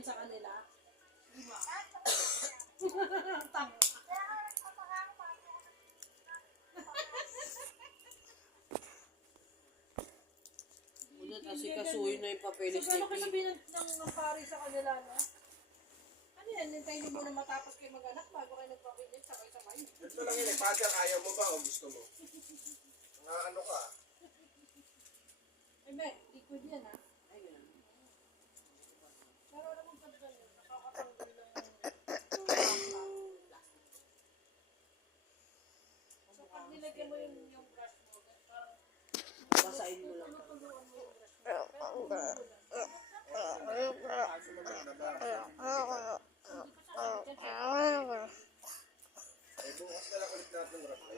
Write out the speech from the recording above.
yan sa kanila. Tang. Muna kasi kasuyo na yung papeles So, ni gano'n ka sabihin ng pari sa kanila, no? Ano yan? Hintayin mo muna matapos kayo mag-anak bago kayo nagpapilit, sabay-sabay. Ito lang yun, father, ayaw mo ba o gusto mo? Nga ano ka? Eh, Mek, liquid yan, ha? Ayun. Pero alam mo pag gano'n, nakakatanggal lang yung so, pag nilagyan mo yung brush mo, parang Basahin mo lang. tulungan mo yung brush mo. Pero tulungan mo lang. Eh, bukas na lang ulit natin, Rob.